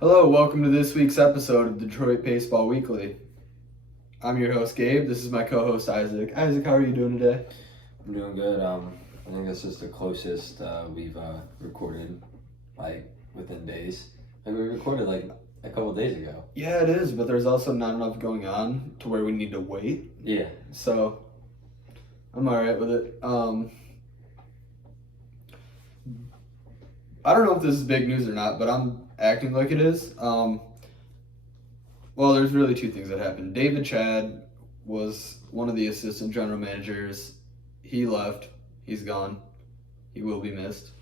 Hello, welcome to this week's episode of Detroit Baseball Weekly. I'm your host, Gabe. This is my co-host, Isaac. Isaac, how are you doing today? I'm doing good. I think this is the closest we've recorded, within days. We recorded a couple days ago. Yeah, it is, but there's also not enough going on to where we need to wait. Yeah. So, I'm alright with it. I don't know if this is big news or not, but I'm acting like it is. Well, there's really two things that happened. David Chad was one of the assistant general managers. He left. He's gone. He will be missed.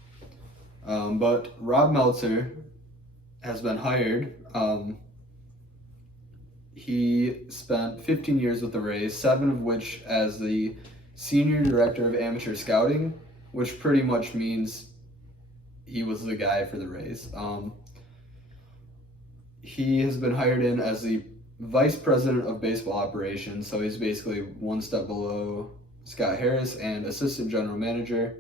But Rob Meltzer has been hired. He spent 15 years with the Rays, 7 of which as the senior director of amateur scouting, which pretty much means he was the guy for the Rays. He has been hired in as the vice president of baseball operations, so he's basically one step below Scott Harris and assistant general manager.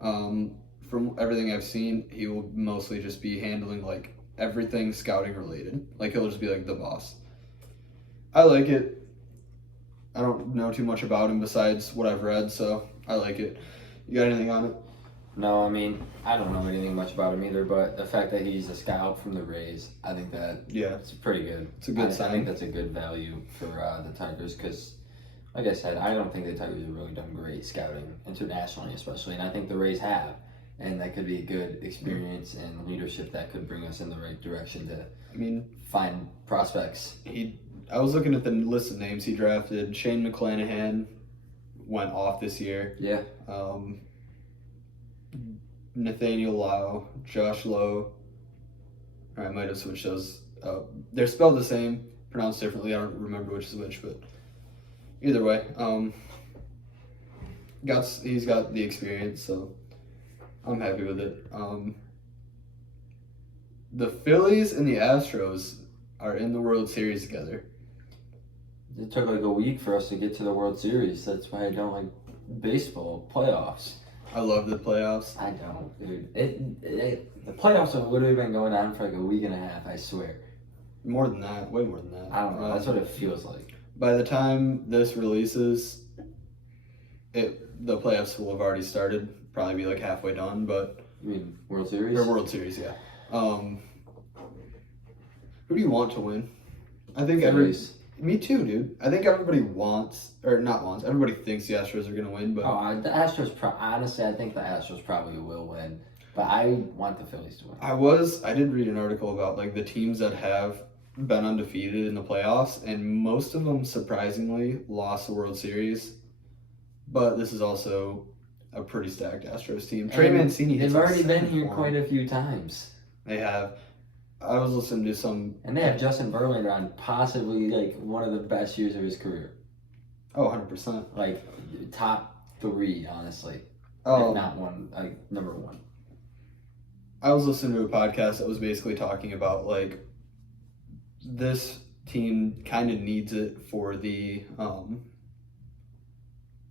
From everything I've seen, he will mostly just be handling everything scouting related. He'll just be the boss. I like it. I don't know too much about him besides what I've read, so I like it. You got anything on it? No, I don't know anything much about him either, but the fact that he's a scout from the Rays, I think it's pretty good. It's a good sign. I think that's a good value for the Tigers because, like I said, I don't think the Tigers have really done great scouting internationally, especially, and I think the Rays have, and that could be a good experience and leadership that could bring us in the right direction to find prospects. I was looking at the list of names he drafted. Shane McClanahan went off this year. Yeah. Nathaniel Lau, Josh Lowe. I might have switched those. They're spelled the same, pronounced differently. I don't remember which is which, but either way, he's got the experience, so I'm happy with it. The Phillies and the Astros are in the World Series together. It took a week for us to get to the World Series. That's why I don't like baseball playoffs. I love the playoffs. I don't, dude. The playoffs have literally been going on for a week and a half, I swear. More than that, way more than that. I don't know. That's what it feels like. By the time this releases, the playoffs will have already started. Probably be halfway done, but. You mean World Series? Or World Series, yeah. Who do you want to win? I think Me too, dude. I think everybody everybody thinks the Astros are going to win, but... the Astros, honestly, I think the Astros probably will win, but I want the Phillies to win. I did read an article about, the teams that have been undefeated in the playoffs, and most of them, surprisingly, lost the World Series, but this is also a pretty stacked Astros team. Trey Mancini has They've already been here quite a few times. They have. I was listening to some... And they have Justin Verlander on possibly, one of the best years of his career. Oh, 100%. Top 3, honestly. If not one, number 1. I was listening to a podcast that was basically talking about, this team kind of needs it for the...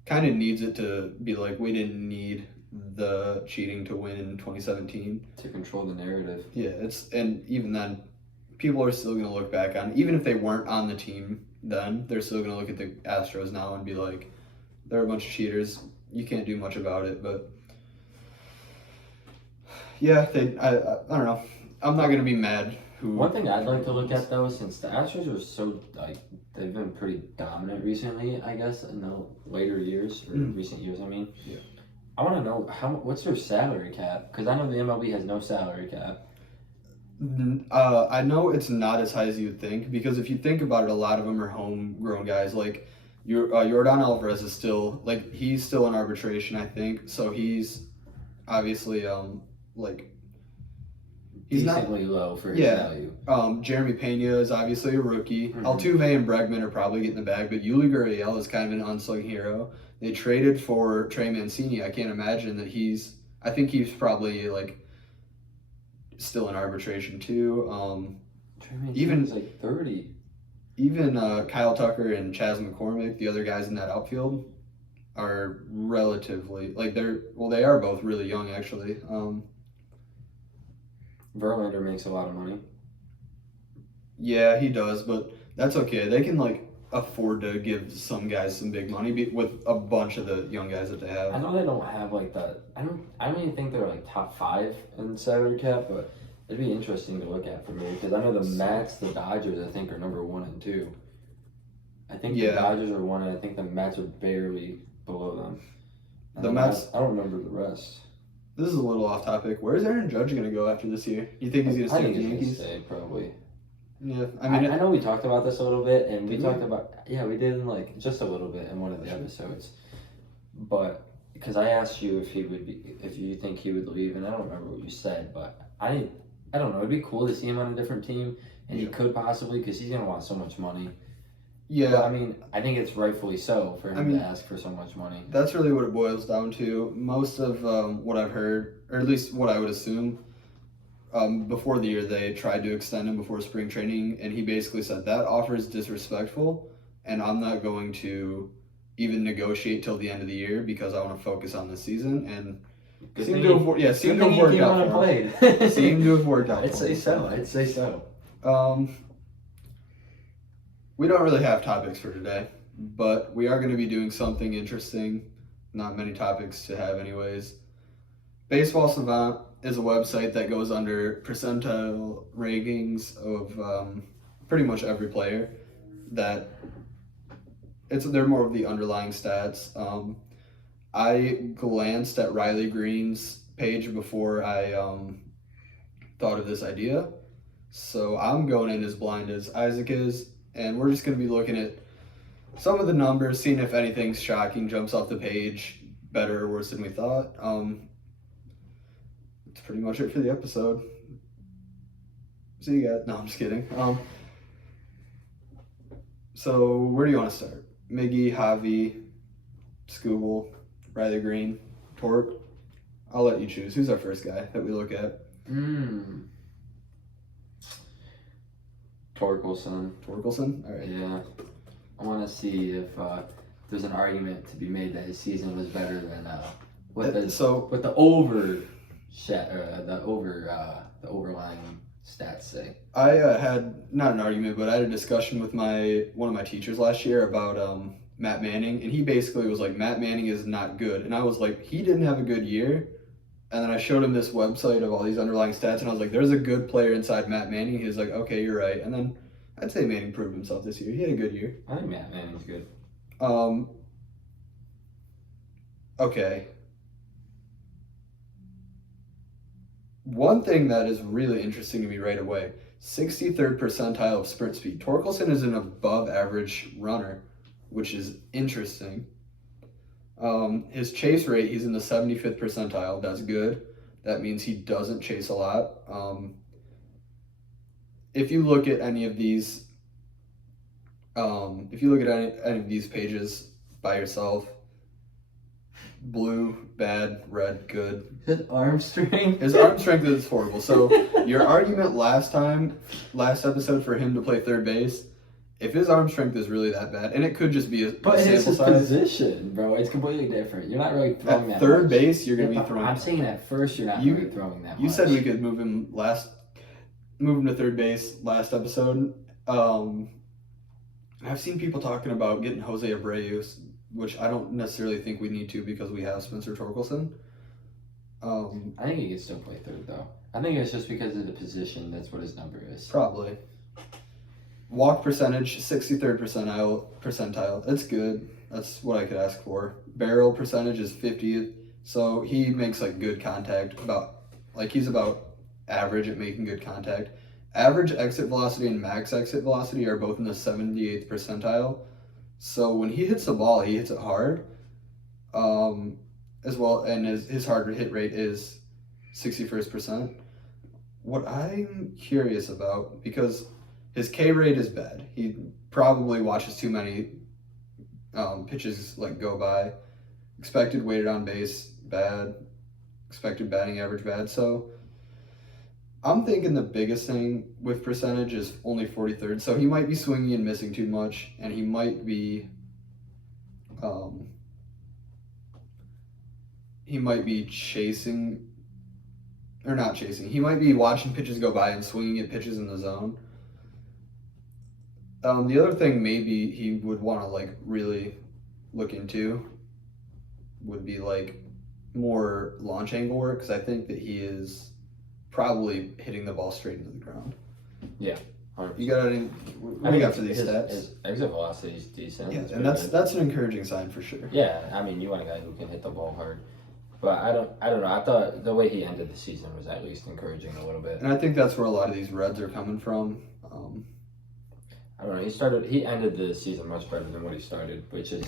kind of needs it to be we didn't need the cheating to win in 2017 to control the narrative. Yeah, and even then, people are still gonna look back on, even if they weren't on the team then, they're still gonna look at the Astros now and be like, they're a bunch of cheaters. You can't do much about it, but yeah, I don't know. I'm not gonna be mad. One thing I'd like to look at though, since the Astros are so they've been pretty dominant recently, I guess in the later years or recent years. Yeah. I want to know what's their salary cap, because I know the MLB has no salary cap. I know it's not as high as you'd think, because if you think about it, a lot of them are homegrown guys. Yordan Alvarez is still he's still in arbitration, I think. So he's obviously he's decently low for his value. Jeremy Pena is obviously a rookie. Altuve and Bregman are probably getting the bag, but Yuli Gurriel is kind of an unsung hero. They traded for Trey Mancini. I can't imagine that I think he's probably still in arbitration too. Trey Mancini's 30. Even Kyle Tucker and Chas McCormick, the other guys in that outfield, are relatively they are both really young actually. Verlander makes a lot of money. Yeah, he does, but that's okay. They can like afford to give some guys some big money with a bunch of the young guys that they I have. know they don't have like the. I don't even think they're like top 5 in salary cap, but it'd be interesting to look at for me because I know the Mets, the Dodgers, I think are number 1 and 2. I think the Yeah, Dodgers are 1, and I think the Mets are barely below them. And the then Mets. I don't remember the rest. This is a little off topic. Where's Aaron Judge gonna go after this year? You think he's gonna I stay think with the he's gonna Yankees? stay probably. Yeah, I I, mean, I know we talked about this a little bit, and we Did talked we? about we did in like just a little bit in one of the episodes, but because I asked you if he would be if you think he would leave, and I don't remember what you said, but I don't know. It'd be cool to see him on a different team, and he Yeah. could possibly because he's gonna want so much money. But yeah, I mean, I think it's rightfully so for him I mean- to ask for so much money. that's really what it boils down to. Most of what I've heard, or at least what I would assume, before the year they tried to extend him before spring training, and he basically said that offer is disrespectful, and I'm not going to even negotiate till the end of the year because I want to focus on the season. And Good seemed thing to he- have, wor- yeah, good seemed to thing have he worked came on out and for him. played. Seemed to have worked out. I'd for say him. so. I'd say so. We don't really have topics for today, but we are going to be doing something interesting. Not many topics to have, anyways. Baseball Savant is a website that goes under percentile rankings of pretty much every player. That they're more of the underlying stats. I glanced at Riley Green's page before I thought of this idea, so I'm going in as blind as Isaac is, and we're just going to be looking at some of the numbers, seeing if anything shocking jumps off the page, better or worse than we thought. That's pretty much it for the episode. See you guys. No, I'm just kidding. So where do you want to start? Miggy, Javi, Scooble, Riley Green, Torque. I'll let you choose. Who's our first guy that we look at? Torkelson. Torkelson? All right. Yeah. I want to see if there's an argument to be made that his season was better than what the overlying stats say. I had not an argument, but I had a discussion with one of my teachers last year about Matt Manning, and he basically was like, Matt Manning is not good, and I was like, he didn't have a good year, and then I showed him this website of all these underlying stats, and I was like, there's a good player inside Matt Manning. He was like, okay, you're right, and then I'd say Manning proved himself this year. He had a good year. I think Matt Manning's good. Okay. One thing that is really interesting to me right away, 63rd percentile of sprint speed. Torkelson is an above average runner, which is interesting. His chase rate, he's in the 75th percentile. That's good. That means he doesn't chase a lot. If you look at any of these, any of these pages by yourself, blue, bad, red, good. His arm strength. His arm strength is horrible. So your argument last episode for him to play third base, if his arm strength is really that bad, and it could just be a But it's sample his size. position, bro. It's completely different. You're not really throwing At that third much. base, you're gonna be But throwing. I'm saying at first you're not really throwing that much. You said we could move him to third base last episode. I've seen people talking about getting Jose Abreu, which I don't necessarily think we need to because we have Spencer Torkelson. I think he can still play third though. I think it's just because of the position. That's what his number is. Probably. Walk percentage, 63rd percentile. It's good. That's what I could ask for. Barrel percentage is 50th, so he makes like good contact. He's about average at making good contact. Average exit velocity and max exit velocity are both in the 78th percentile. So when he hits the ball, he hits it hard. As well, and his hard hit rate is 61st percent. What I'm curious about, because his K rate is bad. He probably watches too many pitches go by. Expected weighted on base, bad. Expected batting average, bad. So I'm thinking the biggest thing with percentage is only 43rd. So he might be swinging and missing too much, and he might be chasing, or not chasing. He might be watching pitches go by and swinging at pitches in the zone. The other thing maybe he would want to like really look into would be like more launch angle work, because I think that he is probably hitting the ball straight into the ground. Yeah. 100%. You got any? What do you got for these stats? His exit velocity is decent. Yeah, It's and pretty good. that's an encouraging sign for sure. Yeah, I mean, you want a guy who can hit the ball hard. But I don't know. I thought the way he ended the season was at least encouraging a little bit. And I think that's where a lot of these Reds are coming from. I don't know. He ended the season much better than what he started, which is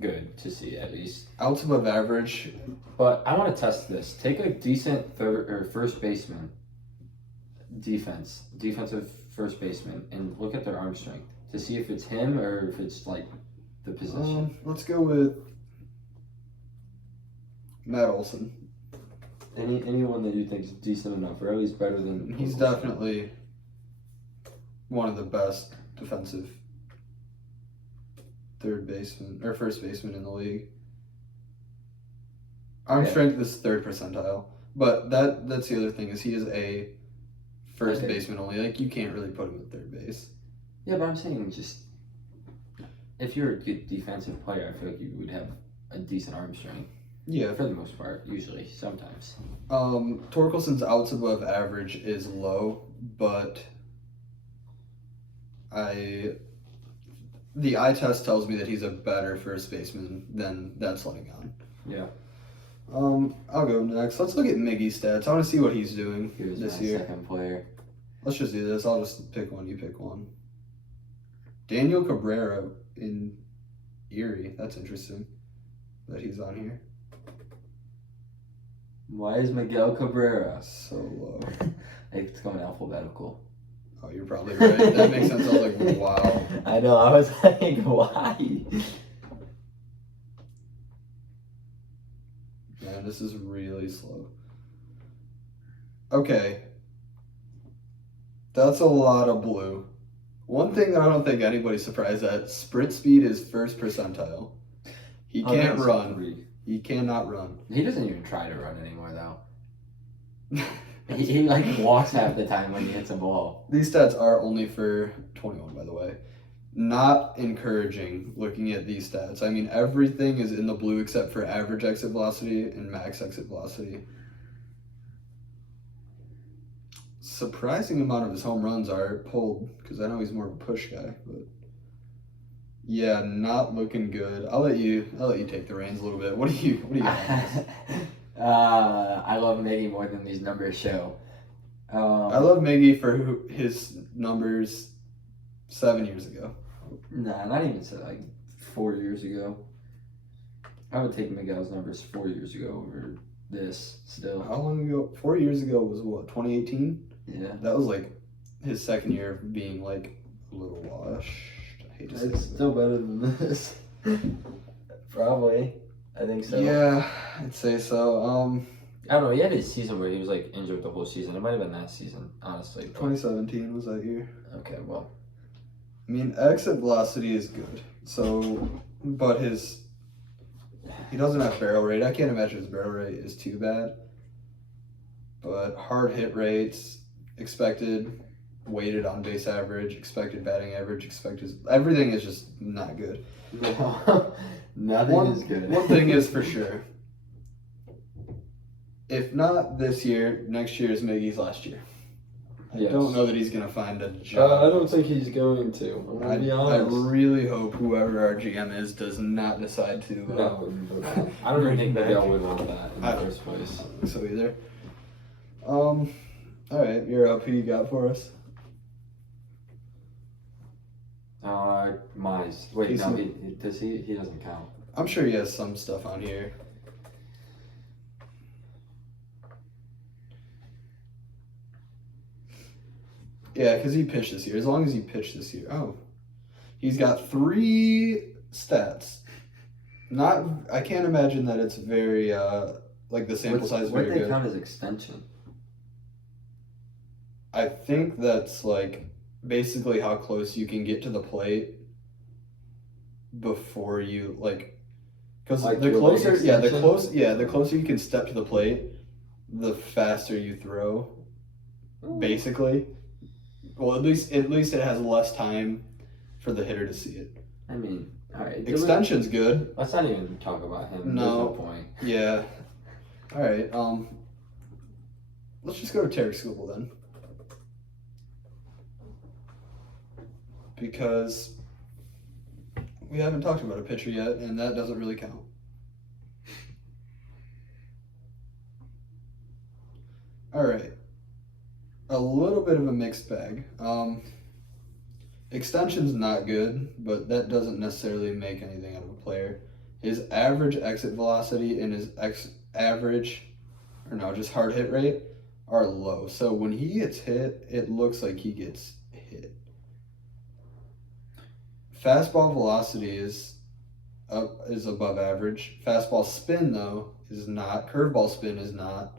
good to see at least. Outs above average. But I want to test this. Take a decent third or first baseman, defensive first baseman, and look at their arm strength to see if it's him or if it's like the position. Let's go with Matt Olson. Anyone that you think is decent enough, or at least better than. He's definitely one of the best defensive third baseman or first baseman in the league. Arm strength is third percentile, but that's the other thing is he is a first baseman only. Like you can't really put him at third base. Yeah, but I'm saying just if you're a good defensive player, I feel like you would have a decent arm strength. Yeah, for the most part, usually, sometimes. Torkelson's outs above average is low, but the eye test tells me that he's a better first baseman than that's letting on. Yeah. I'll go next. Let's look at Miggy's stats. I want to see what he's doing He was this my year. second player. Let's just do this. I'll just pick one. You pick one. Daniel Cabrera in Erie. That's interesting that he's on here. Why is Miguel Cabrera So low. It's going alphabetical. Oh, you're probably right. That makes sense. I was like, wow. I know. I was like, why? Man, this is really slow. Okay. That's a lot of blue. One thing that I don't think anybody's surprised at, sprint speed is first percentile. He can't run. He cannot run. He doesn't even try to run anymore, though. he like walks half the time when he hits a ball. These stats are only for 21, by the way. Not encouraging looking at these stats. I mean, everything is in the blue except for average exit velocity and max exit velocity. Surprising amount of his home runs are pulled, because I know he's more of a push guy, but yeah, not looking good. I'll let you take the reins a little bit. What do you got on this? I love Miggy more than these numbers show. I love Miggy for his numbers 7 years ago. Nah, not even so, like 4 years ago. I would take Miguel's numbers 4 years ago over this still. How long ago? 4 years ago was what, 2018? Yeah. That was like his second year of being like a little washed. I hate to say It's it. still better than this. Probably. I think so. Yeah, I'd say so. I don't know. He had his season where he was like injured the whole season. It might have been that season, honestly. But... 2017 was that year. Okay, well. I mean, exit velocity is good. So, but he doesn't have barrel rate. I can't imagine his barrel rate is too bad. But hard hit rates, expected, weighted on base average, expected batting average, everything is just not good. No, nothing is good. One thing is for sure. If not this year, next year is Miggy's last year. I don't know that he's going to find a job. I don't think he's going to. I'm going to be honest. I really hope whoever our GM is does not decide to. No, I don't even think Miguel would want that in the first place. So either. All right, you're up. Who you got for us? Mize. Wait, no, does he? He doesn't count. I'm sure he has some stuff on here. Yeah, because he pitched this year. As long as he pitched this year. Oh. He's got 3 stats. I can't imagine that it's very, like the sample size is very good. What do they count as extension? I think that's like basically how close you can get to the plate before you like, because Like the your closer, leg the closer you can step to the plate, the faster you throw. Basically, well, at least it has less time for the hitter to see it. I mean, all right. Extension's good. Let's not even talk about him. No. There's no point. Yeah. All right. Let's just go to Tarek Skubal then. Because we haven't talked about a pitcher yet, and that doesn't really count. All right. A little bit of a mixed bag. Extension's not good, but that doesn't necessarily make anything out of a player. His average exit velocity and his just hard hit rate are low. So when he gets hit, it looks like he gets hit. Fastball velocity is above average. Fastball spin though is not. Curveball spin is not,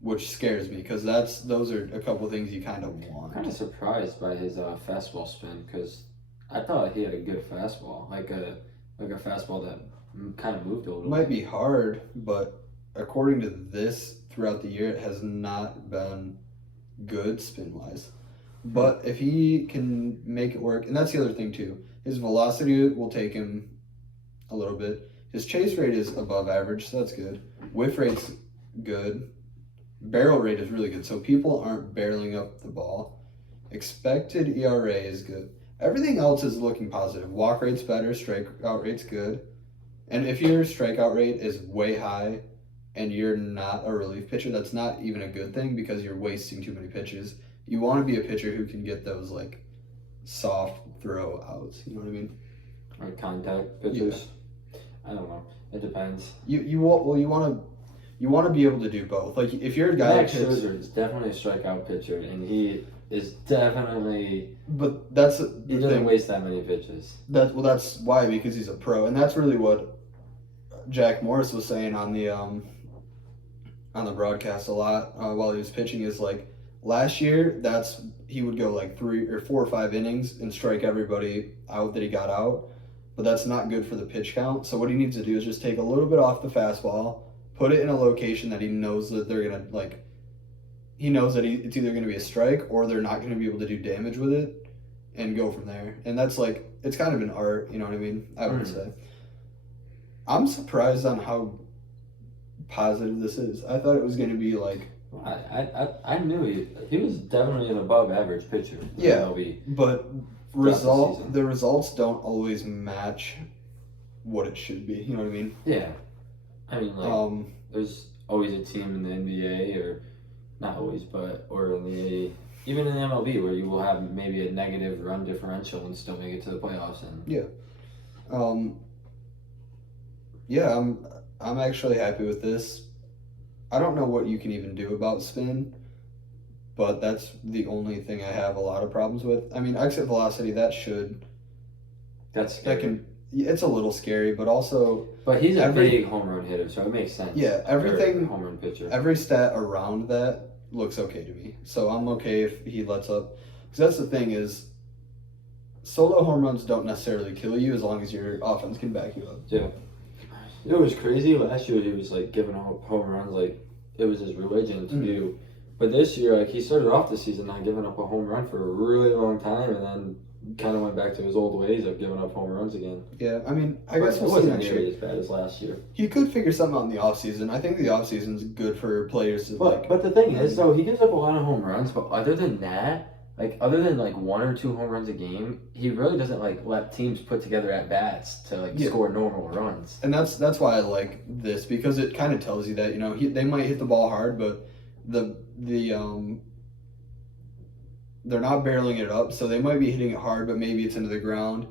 which scares me because those are a couple things you kind of want. I'm kind of surprised by his fastball spin because I thought he had a good fastball, like a fastball that kind of moved a little. It might be hard, but according to this, throughout the year, it has not been good spin wise. But if he can make it work, and that's the other thing too, his velocity will take him a little bit. His chase rate is above average, so that's good. Whiff rate's good. Barrel rate is really good, so people aren't barreling up the ball. Expected ERA is good. Everything else is looking positive. Walk rate's better, strikeout rate's good. And if your strikeout rate is way high and you're not a relief pitcher, that's not even a good thing because you're wasting too many pitches. You want to be a pitcher who can get those like soft throw outs. You know what I mean? Or contact pitches. Yeah. I don't know. It depends. You want to be able to do both. Like if you're a guy Max Scherzer is definitely a strikeout pitcher, and he is definitely. But that's he doesn't waste that many pitches. That's why, because he's a pro, and that's really what Jack Morris was saying on the broadcast a lot while he was pitching is like. Last year, he would go like 3 or 4 or 5 innings and strike everybody out that he got out, but that's not good for the pitch count. So what he needs to do is just take a little bit off the fastball, put it in a location that he knows that they're gonna like. He knows that it's either gonna be a strike or they're not gonna be able to do damage with it, and go from there. And that's like it's kind of an art, you know what I mean? I would say. I'm surprised on how positive this is. I thought it was gonna be like. I knew he was definitely an above average pitcher. Yeah, but the results don't always match what it should be. You know what I mean? Yeah, I mean like there's always a team in the NBA or not always, but or in the even in the MLB where you will have maybe a negative run differential and still make it to the playoffs. And I'm actually happy with this. I don't know what you can even do about spin, but that's the only thing I have a lot of problems with. I mean, exit velocity, it's a little scary, but also... But he's a big home run hitter, so it makes sense. Yeah, everything... Home run pitcher. Every stat around that looks okay to me. So I'm okay if he lets up... Because that's the thing is, solo home runs don't necessarily kill you as long as your offense can back you up. Yeah. It was crazy. Last year he was like giving up home runs like it was his religion to do. But this year, like he started off the season not giving up a home run for a really long time, and then kind of went back to his old ways of giving up home runs again. Yeah, I mean, I guess it wasn't nearly as bad as last year. He could figure something out in the offseason. I think the offseason's good for players to But the thing is, though, he gives up a lot of home runs. But other than that. Like, other than, 1 or 2 home runs a game, he really doesn't, let teams put together at-bats to, score normal runs. And that's why I like this, because it kind of tells you that, they might hit the ball hard, but they're not barreling it up, so they might be hitting it hard, but maybe it's into the ground.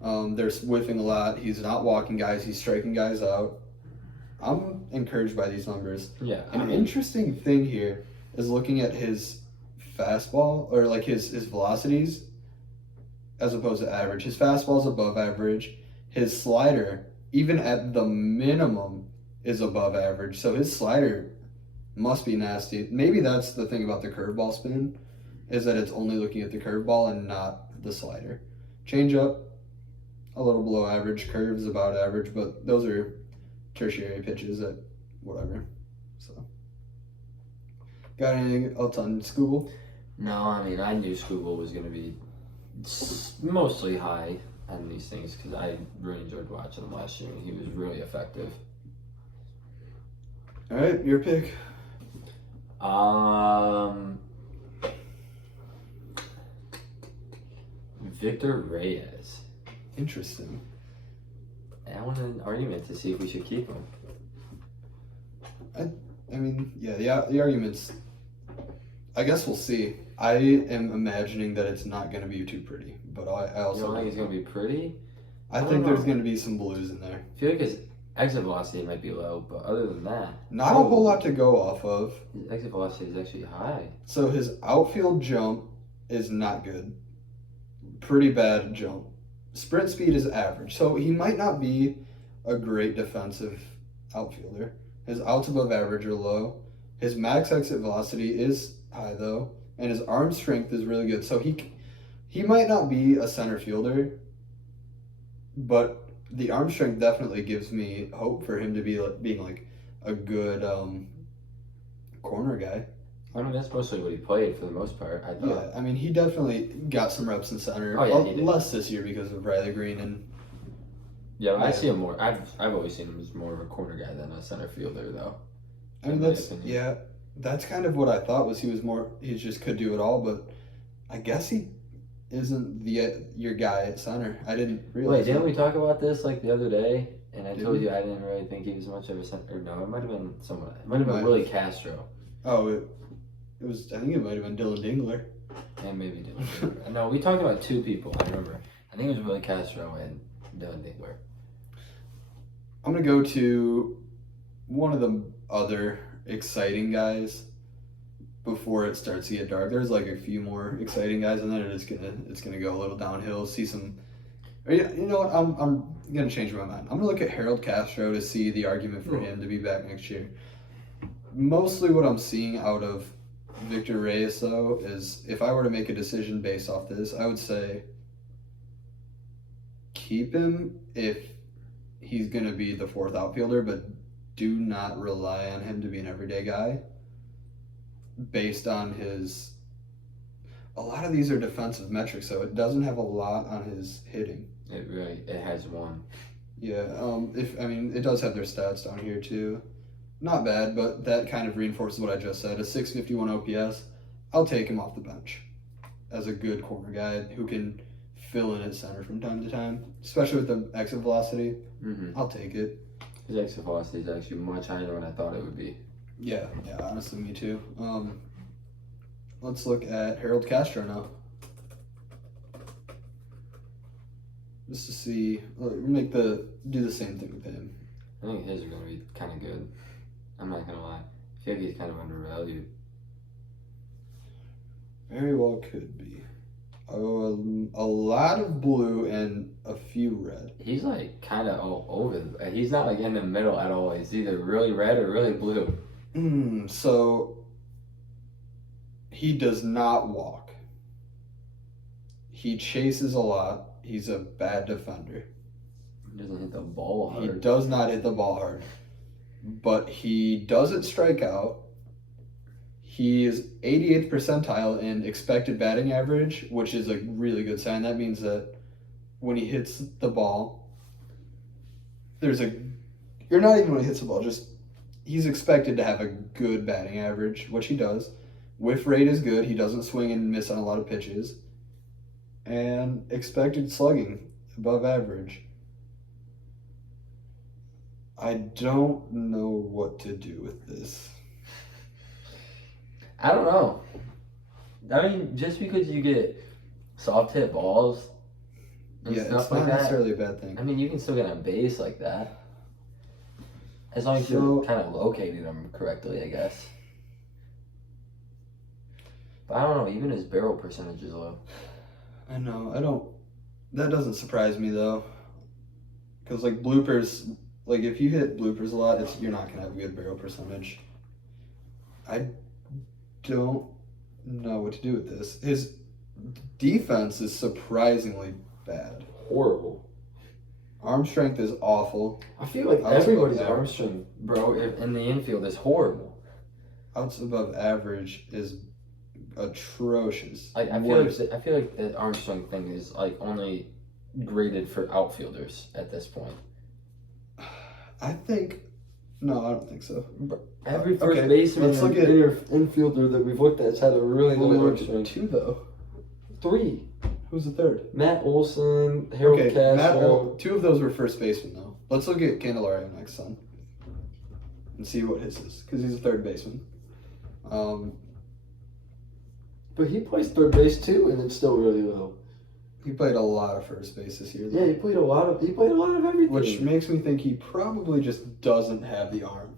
They're whiffing a lot. He's not walking guys. He's striking guys out. I'm encouraged by these numbers. Yeah. An interesting thing here is looking at his fastball or his velocities as opposed to average. His fastball's above average. His slider, even at the minimum, is above average. So his slider must be nasty. Maybe that's the thing about the curveball spin, is that it's only looking at the curveball and not the slider. Changeup, a little below average. Curve's about average, but those are tertiary pitches at whatever. So, got anything else on Skubal? No, I mean, I knew Skubal was going to be Mostly high on these things because I really enjoyed watching him last year, and he was really effective. All right, your pick. Victor Reyes. Interesting. I want an argument to see if we should keep him. I mean, yeah, the arguments. I guess we'll see. I am imagining that it's not going to be too pretty, but I also You don't think it's going to be pretty? I think there's going to be some blues in there. I feel like his exit velocity might be low, but other than that, Not a whole lot to go off of. his exit velocity is actually high. So his outfield jump is not good. Pretty bad jump. Sprint speed is average. So he might not be a great defensive outfielder. His outs above average are low. His max exit velocity is high though, and his arm strength is really good. So he might not be a center fielder, but the arm strength definitely gives me hope for him to be being like a good corner guy. I mean, that's mostly what he played for the most part, I thought. Yeah, I mean, he definitely got some reps in center. Oh, yeah, he did. Less this year because of Riley Green and. Yeah, I see him more. I've always seen him as more of a corner guy than a center fielder, though. I mean, that's kind of what I thought was he just could do it all, but I guess he isn't your guy at center. I didn't realize. Wait, didn't we talk about this like the other day? And I Did told we? you I didn't really think he was much of a center. No, it might have been someone. It might have been Willie Castro. Oh, it was. I think it might have been Dylan Dingler. And maybe Dylan. No, we talked about two people. I remember. I think it was Willie Castro and Dylan Dingler. I'm gonna go to one of the other exciting guys before it starts to get dark. There's like a few more exciting guys, and then it's gonna go a little downhill. See some. You know what? I'm gonna change my mind. I'm gonna look at Harold Castro to see the argument for him to be back next year. Mostly what I'm seeing out of Victor Reyes though is if I were to make a decision based off this, I would say keep him if he's going to be the fourth outfielder, but do not rely on him to be an everyday guy based on his. A lot of these are defensive metrics, so it doesn't have a lot on his hitting. It has one. Yeah, it does have their stats down here too. Not bad, but that kind of reinforces what I just said. A 651 OPS, I'll take him off the bench as a good corner guy who can fill in at center from time to time, especially with the exit velocity. Mm-hmm. I'll take it. His exit velocity is actually much higher than I thought it would be. Yeah, honestly, me too. Let's look at Harold Castro now. Just to see, do the same thing with him. I think his are going to be kind of good. I'm not going to lie. I feel like he's kind of undervalued. Very well could be. A lot of blue and a few red. He's like kind of all over. He's not like in the middle at all. He's either really red or really blue. So he does not walk. He chases a lot. He's a bad defender. He doesn't hit the ball hard. He does not hit the ball hard. But he doesn't strike out. He is 88th percentile in expected batting average, which is a really good sign. That means that when he hits the ball, you're not even when he hits the ball, just he's expected to have a good batting average, which he does. Whiff rate is good. He doesn't swing and miss on a lot of pitches. And expected slugging above average. I don't know what to do with this. I don't know. I mean, just because you get soft hit balls and Yeah, stuff it's like not that, necessarily a bad thing. I mean, you can still get on base like that. As long as you're kind of locating them correctly, I guess. But I don't know, even his barrel percentage is low. I know. That doesn't surprise me though. Because like bloopers, like if you hit bloopers a lot, you're not gonna have a good barrel percentage. I don't know what to do with this. His defense is surprisingly bad. Horrible. Arm strength is awful. I feel like everybody's arm strength, bro, in the infield is horrible. Outs above average is atrocious. I feel like the arm strength thing is like only graded for outfielders at this point. I think. No, I don't think so. Every first okay, baseman let's look and at- infielder that we've looked at has had a really Well, we low arm looked at strength. 2 though. 3. Who's the third? Matt Olson, Harold Castro. 2 of those were first baseman though. Let's look at Candelario next, son, and see what his is, because he's a third baseman. But he plays third base too, and it's still really low. He played a lot of first base this year, though, Yeah, he played a lot of everything. which makes me think he probably just doesn't have the arm,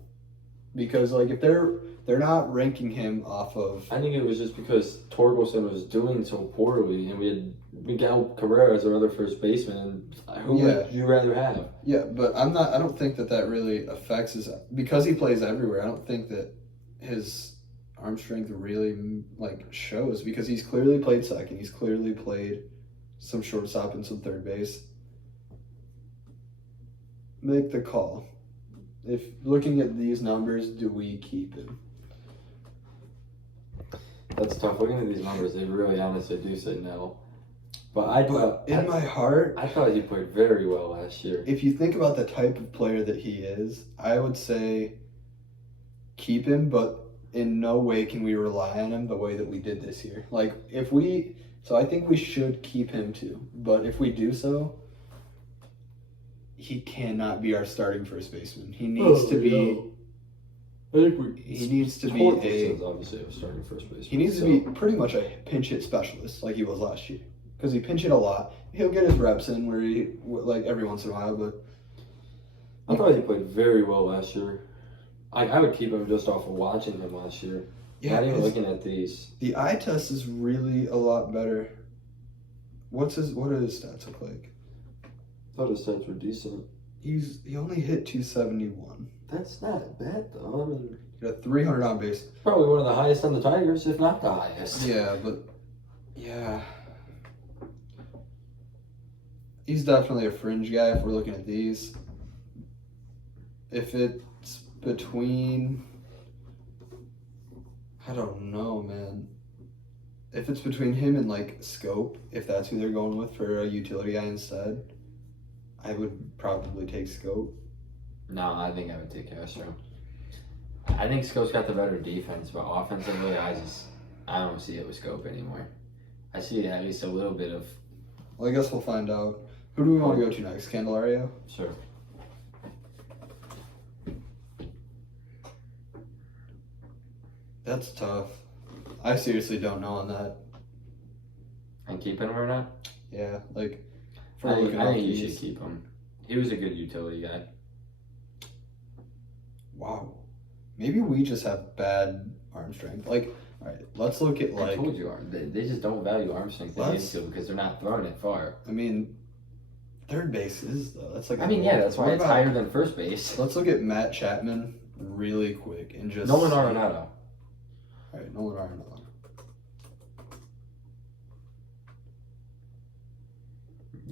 because like if they're not ranking him off of. I think it was just because Torkelson was doing so poorly, and we had Miguel Cabrera as our other first baseman. And who would you rather have? Yeah, but I don't think that really affects his, because he plays everywhere. I don't think that his arm strength really like shows, because he's clearly played second. He's clearly played some shortstop and some third base. Make the call. If looking at these numbers, do we keep him? That's tough. Looking at these numbers, they really honestly do say no. But my heart, I thought he played very well last year. if you think about the type of player that he is, I would say keep him, but in no way can we rely on him the way that we did this year. Like, so I think we should keep him too. But if we do so, he cannot be our starting first baseman. He needs to be. I think He needs to be Torkelson's obviously a starting first baseman. He needs to be pretty much a pinch hit specialist like he was last year, because he pinch hit a lot. He'll get his reps in where he like every once in a while, but I thought he played very well last year. I would keep him just off of watching him last year. Not even looking at these. The eye test is really a lot better. What do his stats look like? I thought his stats were decent. He only hit 271. That's not bad though. I mean, He got 300 on base. probably one of the highest on the Tigers, if not the highest. Yeah, but yeah, he's definitely a fringe guy if we're looking at these. If it's between, I don't know, man. If it's between him and like Scope, if that's who they're going with for a utility guy instead, I would probably take Scope. No, I think I would take Castro. I think Scope's got the better defense, but offensively, I don't see it with Scope anymore. I see at least a little bit of. Well, I guess we'll find out. Who do we want to go to next? Candelario? Sure. That's tough. I seriously don't know on that. And keeping him or not? Yeah, like. I think you should keep him. He was a good utility guy. Wow. Maybe we just have bad arm strength. Like, all right, let's look at I told you, they just don't value arm strength in infield because they're not throwing it far. I mean, third base is though. That's like. That's why it's higher than first base. Let's look at Matt Chapman really quick and just. Nolan Arenado. All right, Nolan Arenado.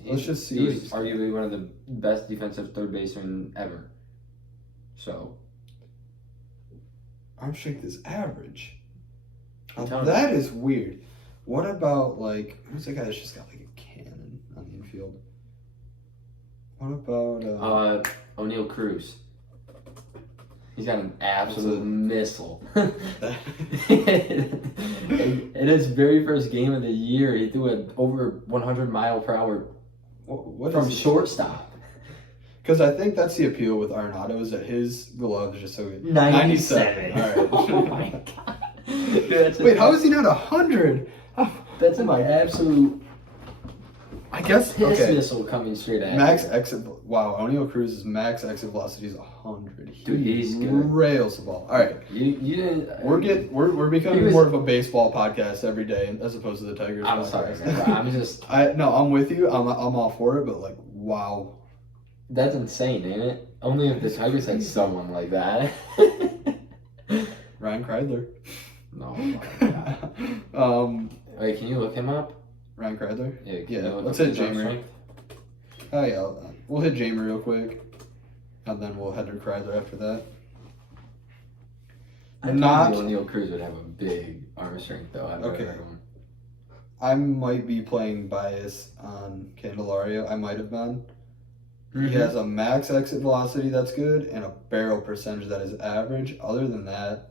Let's just see. He's arguably one of the best defensive third basemen ever. So. Arm strength is average. Now, that is weird. What about like who's the guy that's just got like a cannon on the infield? What about O'Neal Cruz? He's got an absolute missile. In his very first game of the year, he threw it over 100-mile-per-hour from shortstop. Because I think that's the appeal with Arenado is that his glove is just so good. 97. All right. Oh my god. Dude, wait, how is he not 100? That's an absolute. I guess Piss missile coming straight at max you. exit. Wow, O'Neal Cruz's max exit velocity is 100. Dude, he's good. Rails the ball. All right, you didn't. We're becoming more of a baseball podcast every day as opposed to the Tigers. I'm sorry, man. I'm just. I'm with you. I'm all for it, but like, wow. That's insane, ain't it? Only if the Tigers had someone like that. Ryan Kreidler. No. My God. Wait, can you look him up? Ryan Kreidler? Yeah. Let's hit Jamer. Oh yeah, we'll hit Jamer real quick, and then we'll head to Kreidler after that. I told Not- you O'Neal Cruz would have a big arm strength, though. I've never Okay. heard of him. I might be playing bias on Candelario. I might have been. Mhm. He has a max exit velocity that's good and a barrel percentage that is average. Other than that,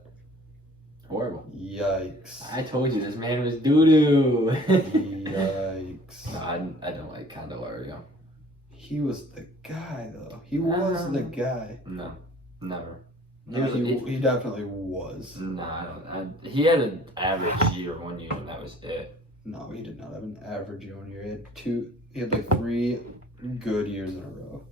Horrible. yikes. I told you this man was doo-doo. Yikes. No, I don't like Candelario. He was the guy, though. He was the guy. No, never. No, he definitely was. No, I don't. He had an average year 1 year, and that was it. No, he did not have an average year 1 year. He had like 3 good years in a row.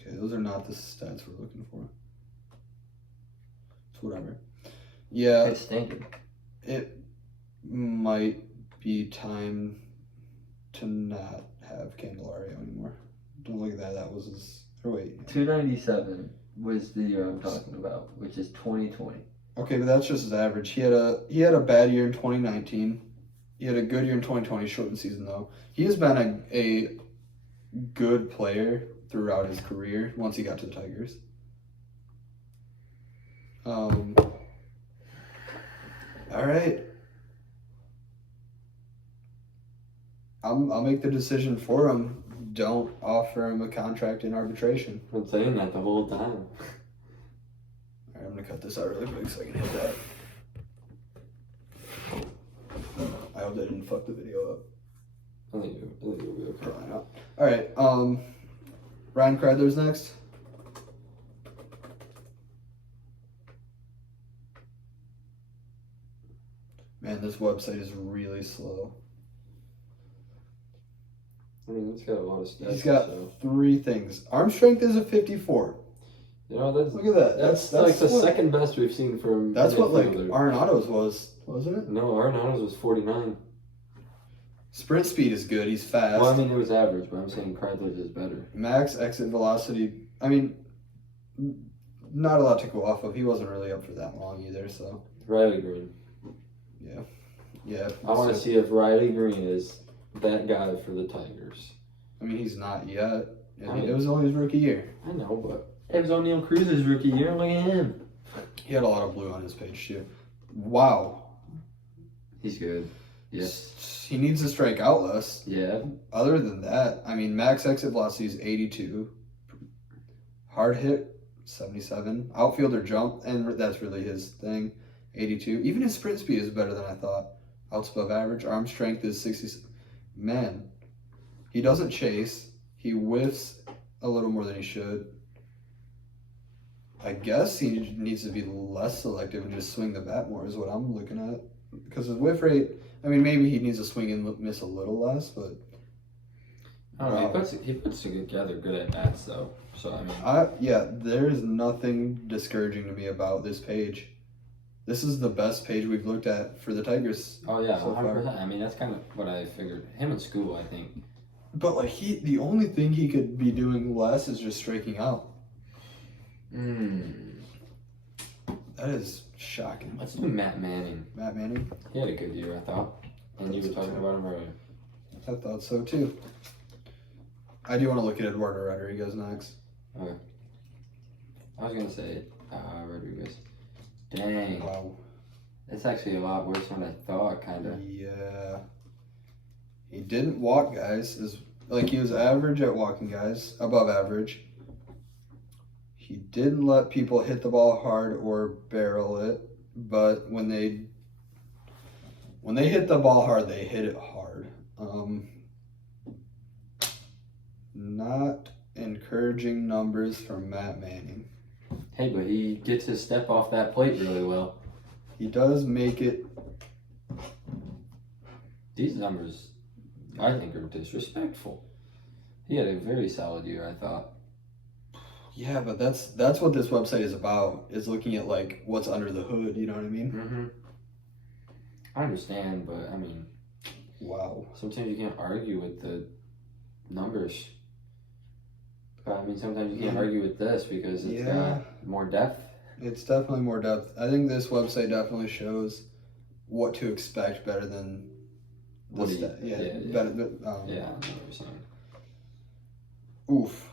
Okay, those are not the stats we're looking for. It's whatever. Yeah, It's stinking. it might be time to not have Candelario anymore. Don't look at that. That was his. Or wait. 297 was the year I'm talking about, which is 2020. Okay, but that's just his average. He had a bad year in 2019. He had a good year in 2020, shortened season though. He has been a good player throughout his career once he got to the Tigers. All right. I'll make the decision for him. Don't offer him a contract in arbitration. I've been saying that the whole time. All right, I'm gonna cut this out really quick so I can hit that. I hope that didn't fuck the video up. I think it'll be okay. Probably not. All right. Ryan Kreidler's next. Man, this website is really slow. I mean, it's got a lot of stats. He's got so. 3 things. Arm strength is a 54. You know, that's Look at that. that's That's like the what, second best we've seen from. That's what like midfielder. Arenado's was, wasn't it? No, Arenado's was 49. Sprint speed is good. He's fast. Well, I mean, it was average, but I'm saying Kreidler's is better. Max exit velocity. I mean, not a lot to go off of. He wasn't really up for that long either. So Riley Green. yeah. I want to see if Riley Green is that guy for the Tigers. I mean, he's not yet. I mean- It was only his rookie year. I know, but it was O'Neal Cruz's rookie year. Look at him. He had a lot of blue on his page too. Wow. He's good. Yes. He needs to strike out less. Yeah. Other than that, I mean, max exit velocity is 82. Hard hit, 77. Outfielder jump, and that's really his thing, 82. Even his sprint speed is better than I thought. Outs above average. Arm strength is 60. Man, he doesn't chase. He whiffs a little more than he should. I guess he needs to be less selective and just swing the bat more is what I'm looking at. Because his whiff rate, I mean, maybe he needs to swing and miss a little less, but I don't know. He puts together good at bats, though. So, I mean. yeah, there's nothing discouraging to me about this page. This is the best page we've looked at for the Tigers. Oh, yeah, so far. 100%. I mean, that's kind of what I figured. Him in school, I think. But like the only thing he could be doing less is just striking out. That is shocking. Let's do Matt Manning. Matt Manning? He had a good year, I thought. And you were talking about him earlier. I thought so too. I do want to look at Eduardo Rodriguez next. Okay. I was going to say Rodriguez. Dang. Wow. It's actually a lot worse than I thought, kind of. Yeah. He didn't walk guys. He was average at walking guys, above average. He didn't let people hit the ball hard or barrel it, but when they hit the ball hard, they hit it hard. Not encouraging numbers from Matt Manning. Hey, but he gets his step off that plate really well. He does make it. These numbers, I think, are disrespectful. He had a very solid year, I thought. Yeah, but that's what this website is about. Is looking at like what's under the hood. You know what I mean? Mm-hmm. I understand, but I mean, Wow. sometimes you can't argue with the numbers. But, I mean, sometimes you can't argue with this because it's got more depth. It's definitely more depth. I think this website definitely shows what to expect better than What this. do you- Yeah, yeah. better. Yeah, I know what you're saying. Oof.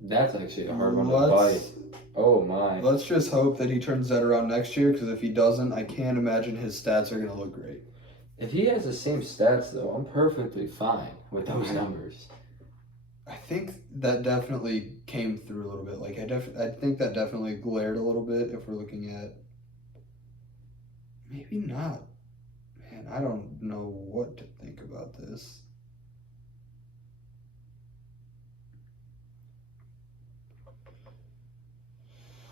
That's actually a hard one to Let's bite. Oh my. let's just hope that he turns that around next year. Because if he doesn't, I can't imagine his stats are gonna look great. If he has the same stats though, I'm perfectly fine with those numbers. I think that definitely came through a little bit. Like I think that definitely glared a little bit if we're looking at. Maybe not. Man, I don't know what to think about this.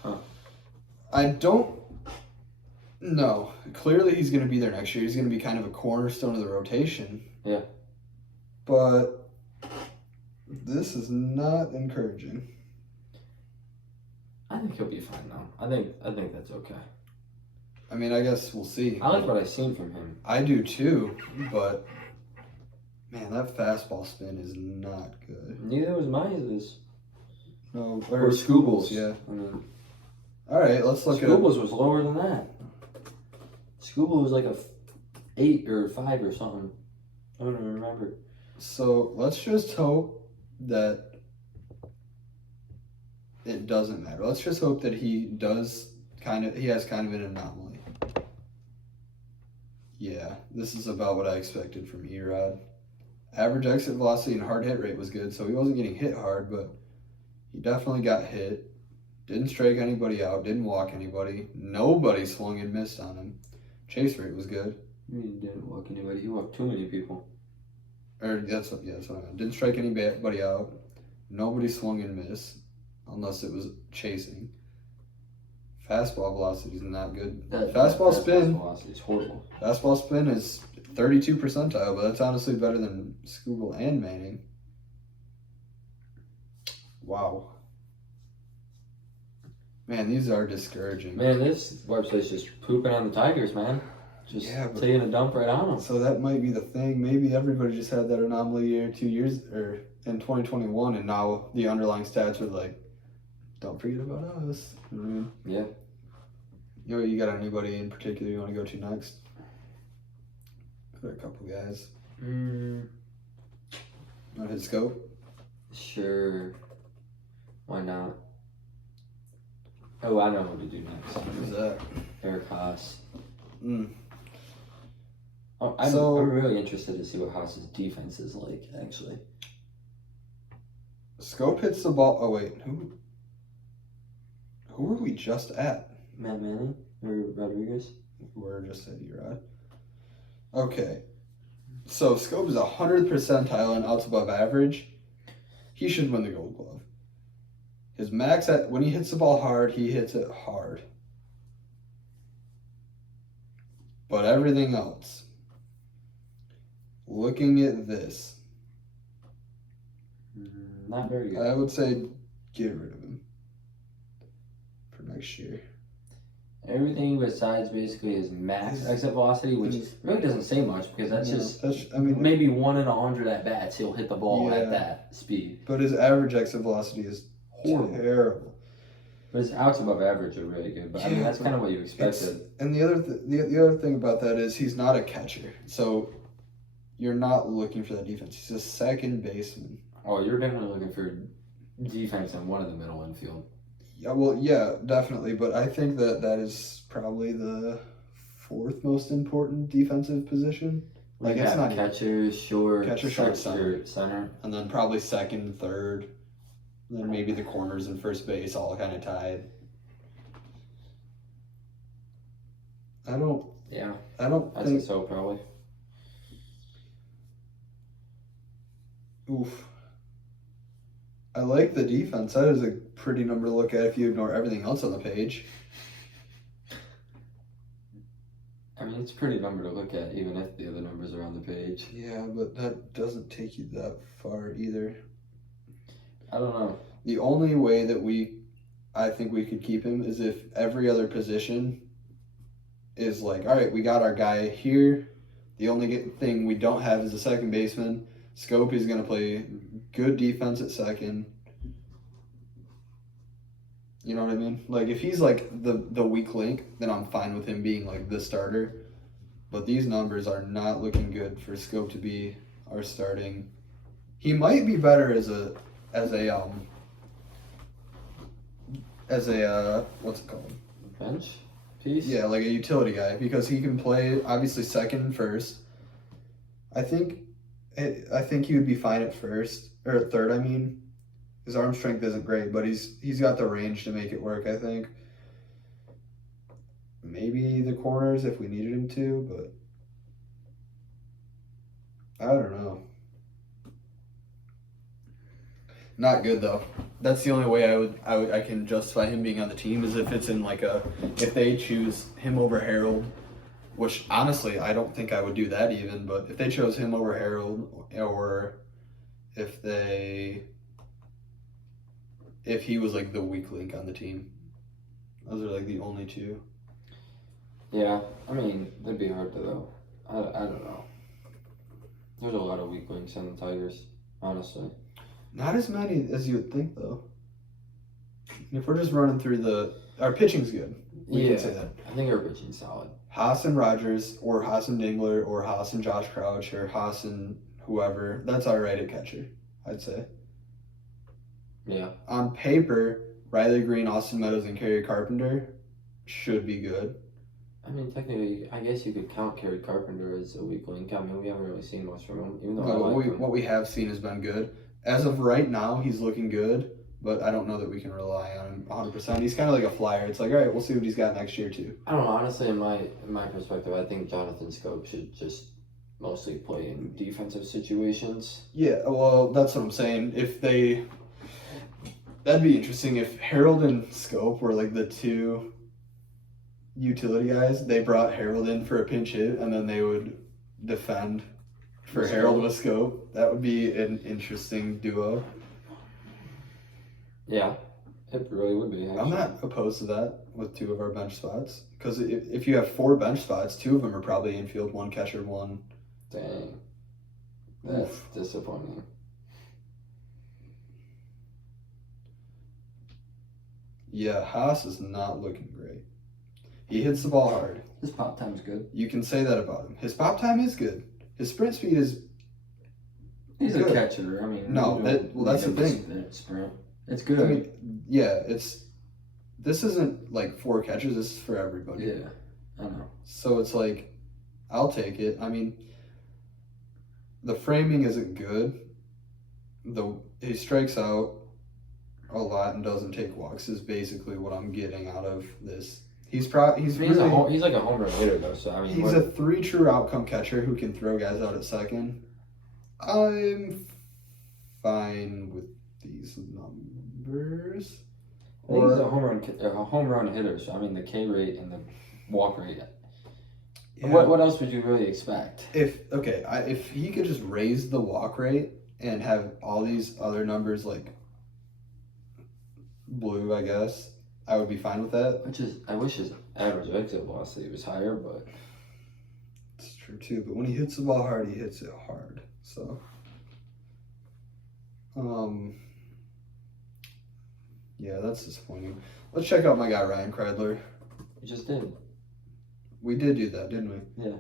Huh. I don't know. Clearly he's going to be there next year. He's going to be kind of a cornerstone of the rotation. Yeah. But this is not encouraging. I think he'll be fine though. I think that's okay. I mean, I guess we'll see. I like what I've seen from him. I do too, but man, that fastball spin is not good. Neither was Mize's. No, Or Scooble's. yeah. I mean, All right, let's look at Scooble's was lower than that. Scooble was like a 8 or 5 or something. I don't even remember. So let's just hope that it doesn't matter. Let's just hope that he has kind of an anomaly. Yeah, this is about what I expected from Erod. Average exit velocity and hard hit rate was good, so he wasn't getting hit hard, but he definitely got hit. Didn't strike anybody out, didn't walk anybody. Nobody swung and missed on him. Chase rate was good. He didn't walk anybody. He walked too many people. That's what I meant. Didn't strike anybody out. Nobody swung and missed, unless it was chasing. Fastball velocity is not good. Fastball spin. Velocity is horrible. Fastball spin is 32 percentile, but that's honestly better than Scooble and Manning. Wow. Man, these are discouraging. Man, this website's just pooping on the Tigers, man. Just taking a dump right on them. So that might be the thing. Maybe everybody just had that anomaly year 2 years or in 2021, and now the underlying stats are like, don't forget about us. You know what I mean? Yeah. You got anybody in particular you want to go to next? Got a couple guys. Want to hit scope? Sure. Why not? Oh, I know what to do next. Who's that? Eric Haas. Mm. Oh, I'm really interested to see what Haas's defense is like, actually. Scope hits the ball. Oh, wait. Who were we just at? Matt Manning or Rodriguez? We're just at Erod. Okay. So Scope is 100th percentile and outs above average. He should win the Gold Glove. His max when he hits the ball hard, he hits it hard. But everything else, looking at this, not very good. I would say get rid of him for next year. Everything besides basically his max exit velocity, which really doesn't say much because maybe 1 in 100 at bats he'll hit the ball at that speed. But his average exit velocity is horrible. Terrible. But his outs above average are really good. But I mean that's kind of what you expected. And the other thing about that is he's not a catcher, so you're not looking for that defense. He's a second baseman. Oh, you're definitely looking for defense in one of the middle infield. Yeah, well, yeah, definitely. But I think that is probably the 4th most important defensive position. Like it's not catcher, short, center, and then probably second, third, and then maybe the corners and first base all kind of tied. I think so, probably. Oof. I like the defense. That is a pretty number to look at if you ignore everything else on the page. I mean, it's a pretty number to look at, even if the other numbers are on the page. Yeah, but that doesn't take you that far either. I don't know. The only way that I think we could keep him is if every other position is like, all right, we got our guy here. The only thing we don't have is a second baseman. Scope is going to play good defense at second. You know what I mean? Like, if he's like the weak link, then I'm fine with him being like the starter. But these numbers are not looking good for Scope to be our starting. He might be better as a as a what's it called? Bench piece. Yeah, like a utility guy because he can play obviously second and first. I think he would be fine at first or at third. I mean, his arm strength isn't great, but he's got the range to make it work. I think maybe the corners if we needed him to, but I don't know. Not good though. That's the only way I can justify him being on the team is if it's in like if they choose him over Harold, which honestly I don't think I would do that even, but if they chose him over Harold or if he was like the weak link on the team. Those are like the only two. Yeah, I mean, that'd be hard to though. I don't know. There's a lot of weak links on the Tigers, honestly. Not as many as you would think, though. If we're just running through our pitching's good. We can say that. I think our pitching's solid. Haas and Rogers, or Haas and Dingler, or Haas and Josh Crouch, or Haas and whoever. That's all right at catcher, I'd say. Yeah. On paper, Riley Green, Austin Meadows, and Kerry Carpenter should be good. I mean, technically, I guess you could count Kerry Carpenter as a weak link. I mean, we haven't really seen much from him, even though What we have seen has been good. As of right now, he's looking good, but I don't know that we can rely on him 100%. He's kind of like a flyer. It's like, all right, we'll see what he's got next year, too. I don't know. Honestly, in my perspective, I think Jonathan Scope should just mostly play in defensive situations. Yeah, well, that's what I'm saying. That'd be interesting if Harold and Scope were like the two utility guys. They brought Harold in for a pinch hit, and then they would defend for Harold with Scope. That would be an interesting duo. Yeah, it really would be. Actually. I'm not opposed to that with two of our bench spots. Because if you have 4 bench spots, 2 of them are probably infield, 1 catcher, 1. Dang. That's disappointing. Yeah, Haas is not looking great. He hits the ball hard. His pop time's good. You can say that about him. His pop time is good. His sprint speed is He's good. A catcher. I mean, that's the thing. Sprint. It's good. I mean, yeah, this isn't like 4 catches. This is for everybody. Yeah, I know. So it's like, I'll take it. I mean, the framing isn't good. He strikes out a lot and doesn't take walks is basically what I'm getting out of this. He's like a home run hitter though. So I mean, he's a 3 true outcome catcher who can throw guys out at second. I'm fine with these numbers. He's a home run hitter. So I mean, the K rate and the walk rate. Yeah. What else would you really expect? If he could just raise the walk rate and have all these other numbers like blue, I guess I would be fine with that. I wish his average exit velocity was higher, but it's true too. But when he hits the ball hard, he hits it hard. So, yeah, that's disappointing. Let's check out my guy Ryan Kreidler. We just did. We did do that, didn't we? Yeah.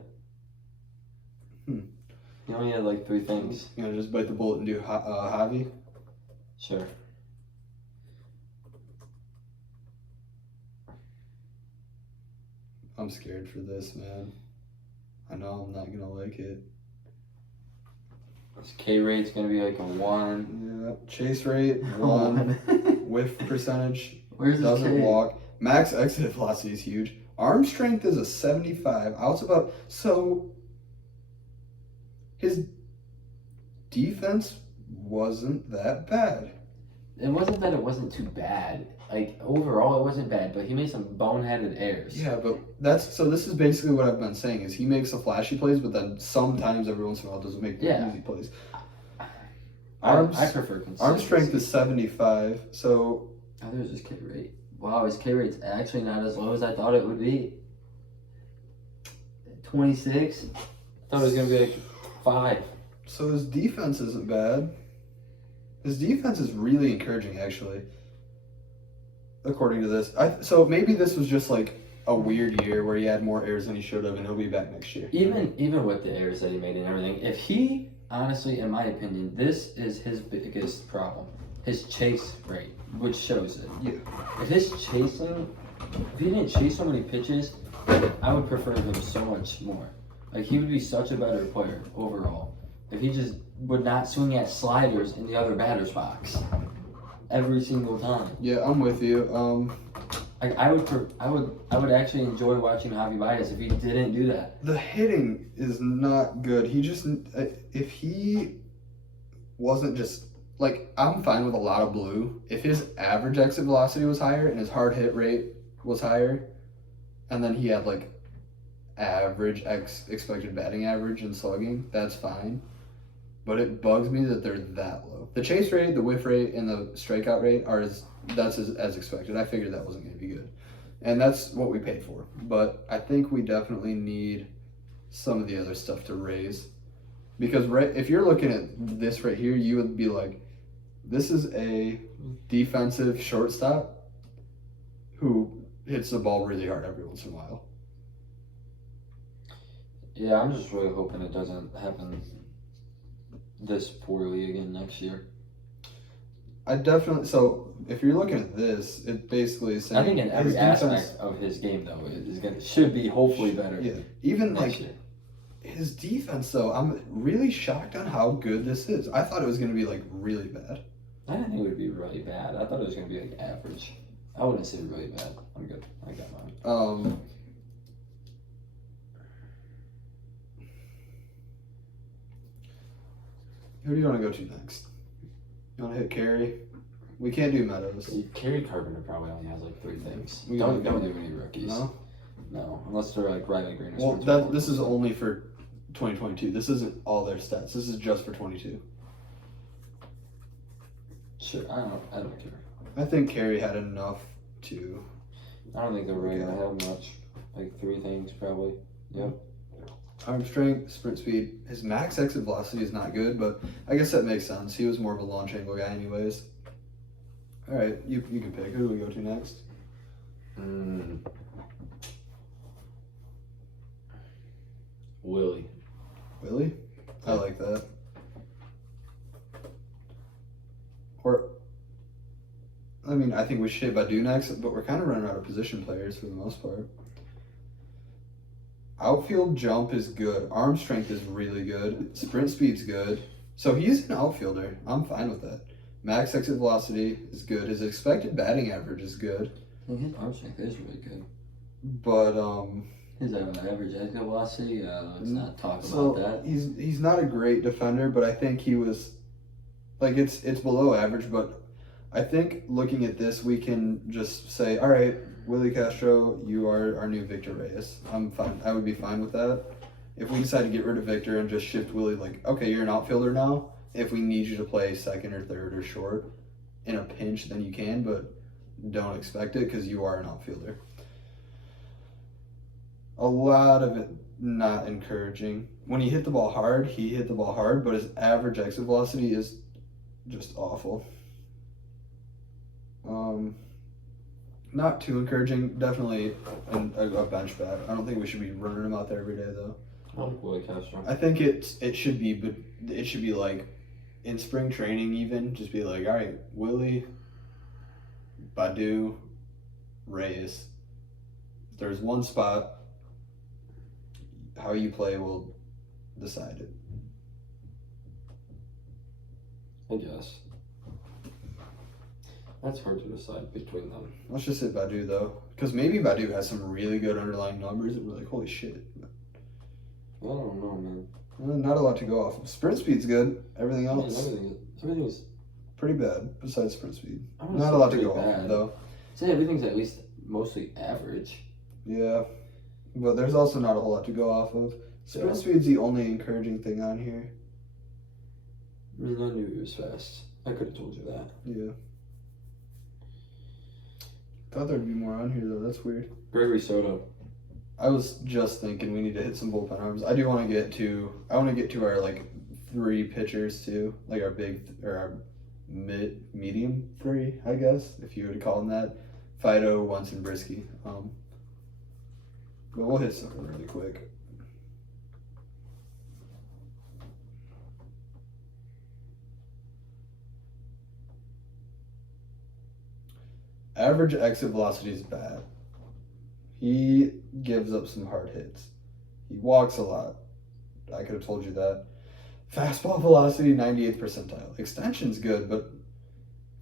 He only had like 3 things. You know, just bite the bullet and do Javi? Sure. I'm scared for this, man. I know I'm not going to like it. His K rate's going to be like a 1. Yeah. Chase rate, 1. Whiff percentage. Where's his doesn't K? walk. Max exit velocity is huge. Arm strength is a 75. Outs about. So his defense wasn't that bad. It wasn't that it wasn't too bad. Like overall, it wasn't bad, but he made some boneheaded errors. Yeah, but this is basically what I've been saying is he makes the flashy plays, but then sometimes every once in a while doesn't make the easy plays. I prefer consistency. Arm strength is 75. So I thought it was his K rate. Wow, his K rate's actually not as low as I thought it would be. 26. I thought it was gonna be like 5. So his defense isn't bad. His defense is really encouraging, actually. According to this, so maybe this was just like a weird year where he had more errors than he should have, and he'll be back next year. Even with the errors that he made and everything, if he honestly, in my opinion, this is his biggest problem. his chase rate, which shows it. Yeah. If he didn't chase so many pitches, I would prefer him so much more. Like, he would be such a better player overall if he just would not swing at sliders in the other batter's box every single time. Yeah, I'm with you. Like, I would actually enjoy watching Javi Baez if he didn't do that. The hitting is not good. He just, if he wasn't just, like, I'm fine with a lot of blue. If his average exit velocity was higher and his hard hit rate was higher, and then he had, like, average expected batting average and slugging, that's fine. But it bugs me that they're that low. The chase rate, the whiff rate, and the strikeout rate are as expected. I figured that wasn't going to be good. And that's what we paid for. But I think we definitely need some of the other stuff to raise. Because if you're looking at this right here, you would be like, this is a defensive shortstop who hits the ball really hard every once in a while. Yeah, I'm just really hoping it doesn't happen this poorly again next year. So if you're looking at this, it basically is saying, I think in every aspect of his game, though, should be hopefully better. Yeah, even next like year. His defense, though, I'm really shocked on how good this is. I thought it was going to be like really bad. I didn't think it would be really bad. I thought it was going to be like average. I wouldn't say really bad. I'm good. I got mine. Who do you want to go to next? You want to hit Carey? We can't do Meadows. Kerry Carpenter probably only has like 3 things. We Don't don't- do any rookies. No? No, unless they're like Riley Green. Well, this is only for 2022. This isn't all their stats. This is just for 22. Sure, I don't care. I think Carey had enough to. I don't think they're really gonna have much. Like 3 things probably. Yep. Arm strength, sprint speed. His max exit velocity is not good, but I guess that makes sense. He was more of a launch angle guy, anyways. All right, you can pick. Who do we go to next? Willie. Willie? I like that. I think we should hit Badu next, but we're kind of running out of position players for the most part. Outfield jump is good. Arm strength is really good. Sprint speed's good. So he's an outfielder. I'm fine with that. Max exit velocity is good. His expected batting average is good. His arm strength is really good. But His average exit velocity, let's not talk so about that. he's not a great defender, but I think he was like it's below average, but I think looking at this we can just say, all right, Willie Castro, you are our new Victor Reyes. I'm fine. I would be fine with that. If we decide to get rid of Victor and just shift Willie, like, okay, you're an outfielder now. If we need you to play second or third or short in a pinch, then you can, but don't expect it because you are an outfielder. A lot of it not encouraging. When he hit the ball hard, but his average exit velocity is just awful. Not too encouraging. Definitely a bench bat. I don't think we should be running him out there every day, though. I like Willie Castro. I think it should be, but it should be like in spring training even. Just be like, all right, Willie, Badu, Reyes. There's one spot. How you play will decide it. I guess. That's hard to decide between them. Let's just hit Badu though, because maybe Badu has some really good underlying numbers that we're like, holy shit. I don't know, man. Not a lot to go off of. Sprint speed's good. Everything else, Everything is pretty bad besides sprint speed. I wouldn't Not say a lot to pretty go off bad. of though. Say everything's at least mostly average. Yeah, but there's also not a whole lot to go off of. Sprint speed's the only encouraging thing on here. I mean, I knew he was fast. I could have told you that. Yeah. Thought there'd be more on here though. That's weird. Gregory Soto. I was just thinking we need to hit some bullpen arms. I want to get to our like 3 pitchers too, like our medium 3, I guess, if you would call them that. Fido, Wentz, and Brisky. But we'll hit something really quick. Average exit velocity is bad. He gives up some hard hits. He walks a lot. I could have told you that. Fastball velocity, 98th percentile. Extension's good, but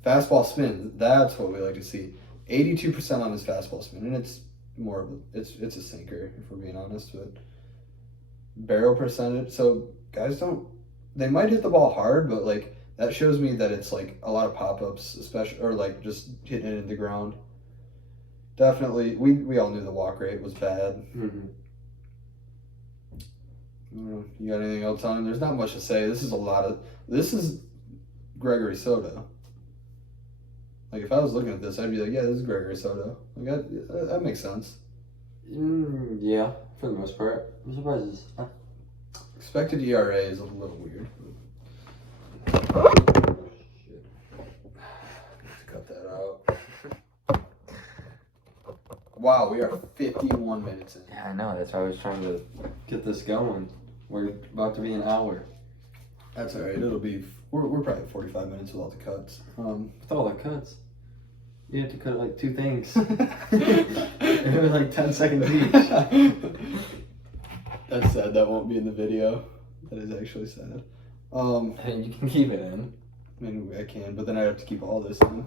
fastball spin, that's what we like to see. 82% on his fastball spin, and it's more of it's a sinker, if we're being honest. But barrel percentage, so guys they might hit the ball hard, but like that shows me that it's like a lot of pop-ups, especially, or like just hitting it in the ground. Definitely, we all knew the walk rate was bad. Mm-hmm. You got anything else on him? There's not much to say. This is Gregory Soto. Like, if I was looking at this, I'd be like, yeah, this is Gregory Soto. Like, that makes sense. Yeah, for the most part. I'm surprised. Expected ERA is a little weird. Shit. Cut that out. Wow, we are 51 minutes in. Yeah, I know. That's why I was trying to get this going. We're about to be an hour. That's all right. It'll be. We're probably 45 minutes with all the cuts. With all the cuts, you have to cut like 2 things. It was like 10 seconds each. That's sad. That won't be in the video. That is actually sad. And you can keep it in. I mean, I can, but then I have to keep all this in.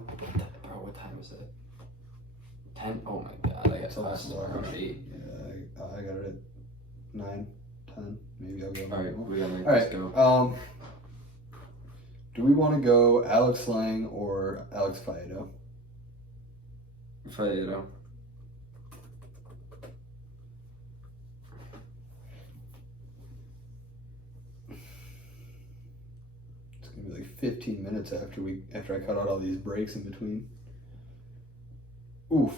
Bro, what time is it? 10? Oh my god, I got It's almost classes around 8. Yeah, I got it at 9, 10. Maybe I'll go. Alright, we gotta make All this right. go. Do we want to go Alex Lang or Alex Faedo? Faedo. It's gonna be like 15 minutes after I cut out all these breaks in between. Oof.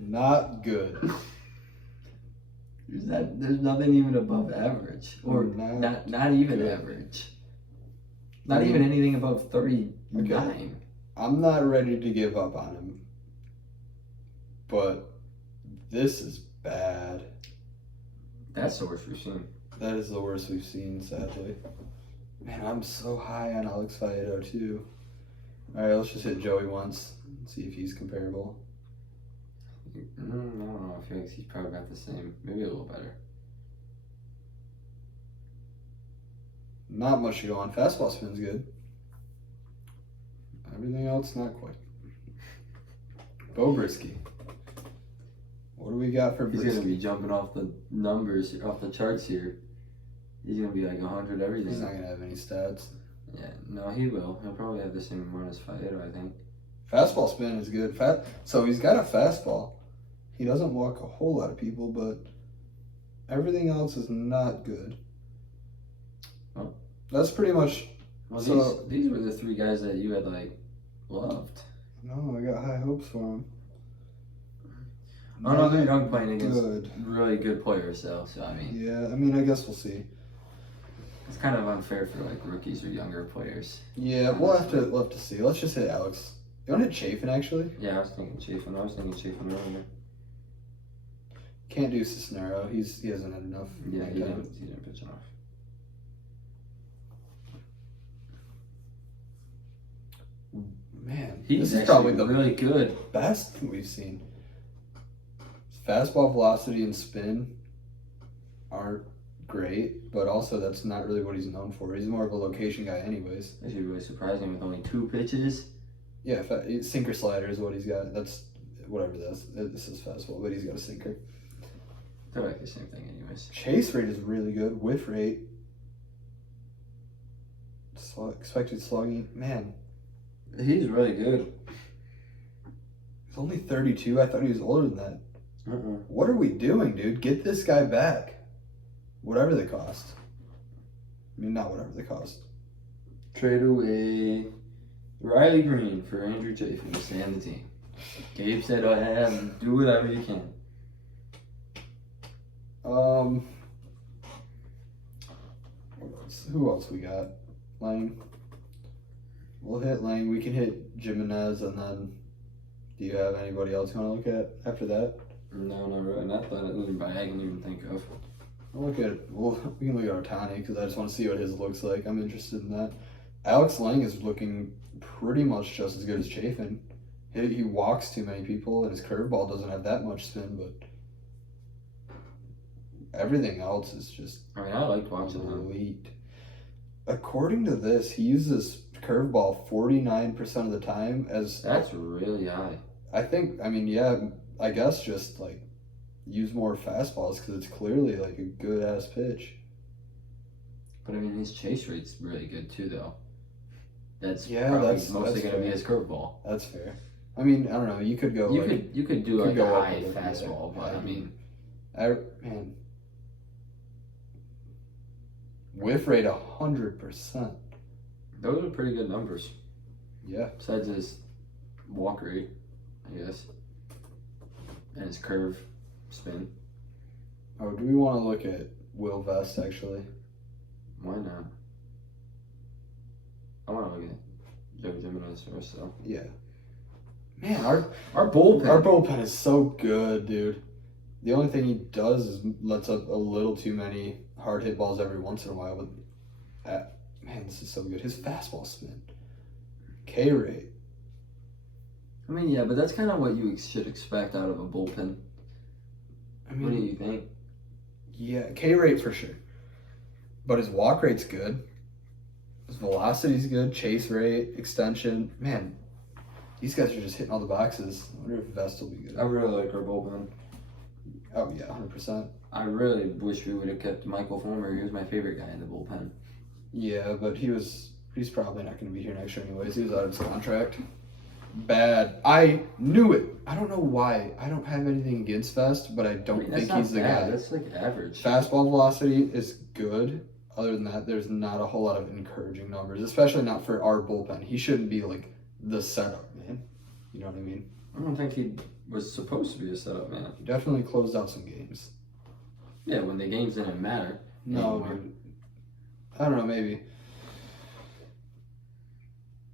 Not good. There's nothing even above average, or not even good. Average. Not even anything above 39. Okay. I'm not ready to give up on him, but this is bad. That's the worst we've seen. That is the worst we've seen, sadly. Man, I'm so high on Alex Faedo too. All right, let's just hit Joey once and see if he's comparable. I don't know. I feel like he's probably about the same. Maybe a little better. Not much to go on. Fastball spin's good. Everything else, not quite. Bo Brisky. What do we got for He's Brisky? gonna be jumping off the numbers, off the charts here. He's gonna be like 100 everything. He's not gonna have any stats. Yeah, no, he will. He'll probably have the same amount as Faedo, I think. Fastball spin is good. So he's got a fastball. He doesn't walk a whole lot of people, but everything else is not good. Well, that's pretty much. Well, So- these were the 3 guys that you had like loved. No, I got high hopes for him. Oh no, they're young playing against Good. really good players though. So I mean, Yeah, I mean, I guess we'll see. it's kind of unfair for like rookies or younger players. Yeah, we'll have to see. Let's just hit Alex. You want to hit Chafin actually? Yeah, I was thinking Chafin. Earlier. Can't do Cisnero. He hasn't had enough. Yeah, he Okay. didn't pitch enough. Man, He's this is probably the really good. best thing we've seen. Fastball velocity and spin aren't great, but also that's not really what he's known for. He's more of a location guy anyways. Actually, really surprising with only 2 pitches. Yeah, sinker slider is what he's got. That's whatever this is fastball, but he's got a sinker. They're like the same thing, anyways. Chase rate is really good. Whiff rate. Expected slugging. Man, He's really good. he's only 32. I thought he was older than that. Uh-uh. What are we doing, dude? Get this guy back. Whatever they cost. I mean, not whatever they cost. Trade away Riley Green for Andrew Chafin to stay on the team. Gabe said, do whatever you can. Who else we got? Lang. We'll hit Lang. We can hit Jimenez, and then do you have anybody else you want to look at after that? No, not really. Not that I can even think of. I'll look at we can look at Ohtani because I just want to see what his looks like. I'm interested in that. Alex Lang is looking pretty much just as good as Chafin. He walks too many people, and his curveball doesn't have that much spin, but everything else is just I mean, I liked watching him. elite. According to this, he uses curveball 49% of the time. That's really high. I think. I mean, yeah. I guess just like use more fastballs because it's clearly like a good ass pitch. But I mean, his chase rate's really good too, though. That's Yeah, probably that's mostly going to be fair. his curveball. That's fair. I mean, I don't know. You could go. You could do could like go a up high a little, fastball, yeah. but I mean, Man, whiff rate 100%. those are pretty good numbers. Yeah. Besides his walk rate, I guess, and his curve spin. Oh, do we want to look at Will Vest actually? Why not? I want to look at Joe Jimenez first, though. Yeah. Man, Our bullpen. our bullpen is so good, dude. The only thing he does is lets up a little too many hard hit balls every once in a while. But man, this is so good. His fastball spin, K rate. I mean, yeah, but that's kind of what you should expect out of a bullpen. I What do mean, you think? yeah, K rate for sure. But his walk rate's good. His velocity's good. Chase rate, extension. Man, these guys are just hitting all the boxes. I wonder if Vest will be good. I really like our bullpen. Oh yeah, 100%. I really wish we would have kept Michael Fulmer. He was my favorite guy in the bullpen. Yeah, but he's probably not going to be here next year anyways. He was out of his contract. Bad. I knew it. I don't know why. I don't have anything against Vest, but I don't think he's the guy. That's like average. Fastball velocity is good. Other than that, there's not a whole lot of encouraging numbers, especially not for our bullpen. He shouldn't be like the setup man. You know what I mean? I don't think he was supposed to be a setup man. He definitely closed out some games. Yeah, when the games didn't matter. No, anymore. dude. I don't know, maybe.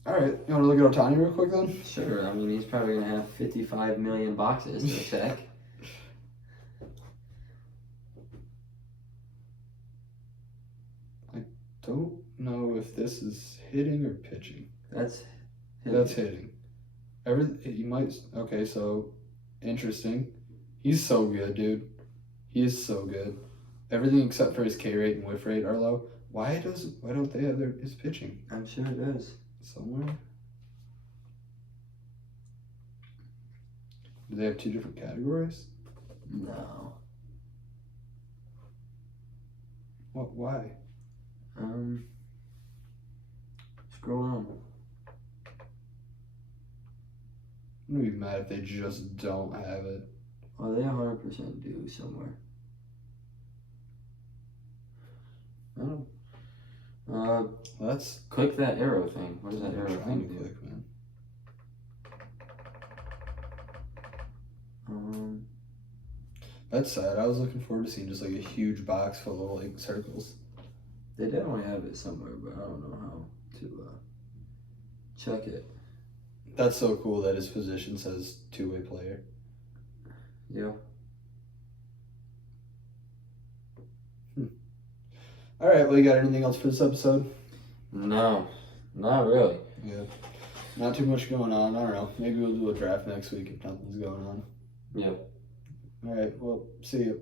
All right, you want to look at Ohtani real quick then? Sure. I mean, he's probably gonna have 55 million boxes to check. Don't know if this is hitting or pitching. That's Hitting. You might. Okay, so interesting. He's so good, dude. He is so good. Everything except for his K rate and whiff rate are low. Why don't they have his pitching I'm sure it is. somewhere? Do they have two different categories? No. What? Why? Scroll on. I'm gonna be mad if they just don't have it. Oh, they 100% do somewhere. Oh. That's Click that arrow thing. What does that I'm arrow trying thing to do? click, man. That's sad. I was looking forward to seeing just like a huge box full of like circles. They definitely have it somewhere, but I don't know how to check it. That's so cool that his position says two-way player. Yeah. All right, well, you got anything else for this episode? No, not really. Yeah. Not too much going on. I don't know. Maybe we'll do a draft next week if nothing's going on. Yep. All right, well, see you.